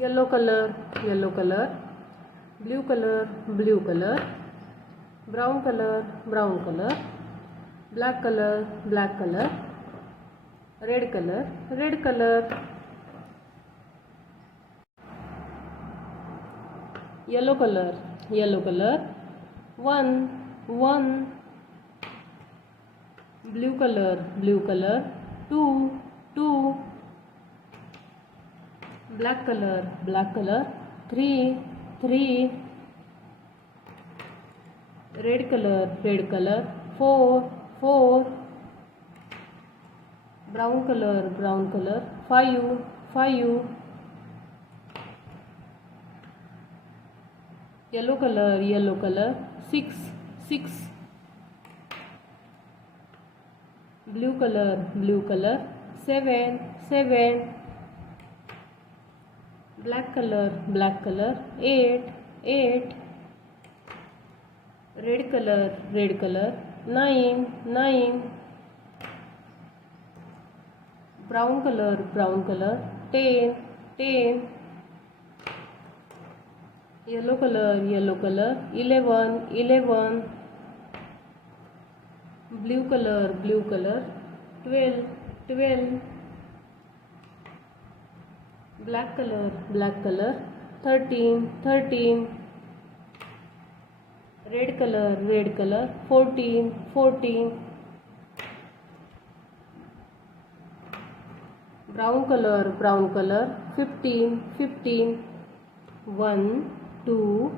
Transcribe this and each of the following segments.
yellow color, yellow color, blue color, blue color, brown color, brown color, black color, black color, red color, red color, yellow color, yellow color, one, blue color, two, black color, three, red color, four, brown color, five, yellow color, six, blue color, seven, black color, eight, red color, nine, brown color, 10, yellow color, 11, blue color, 12, black color, 13, red color, 14, brown color, 15, 1, 2,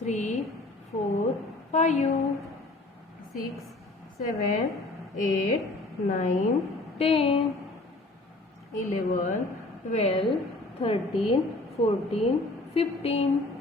3, 4, 5, 6, 7, 8, 9, 10, 11, 12, 13, 14, 15.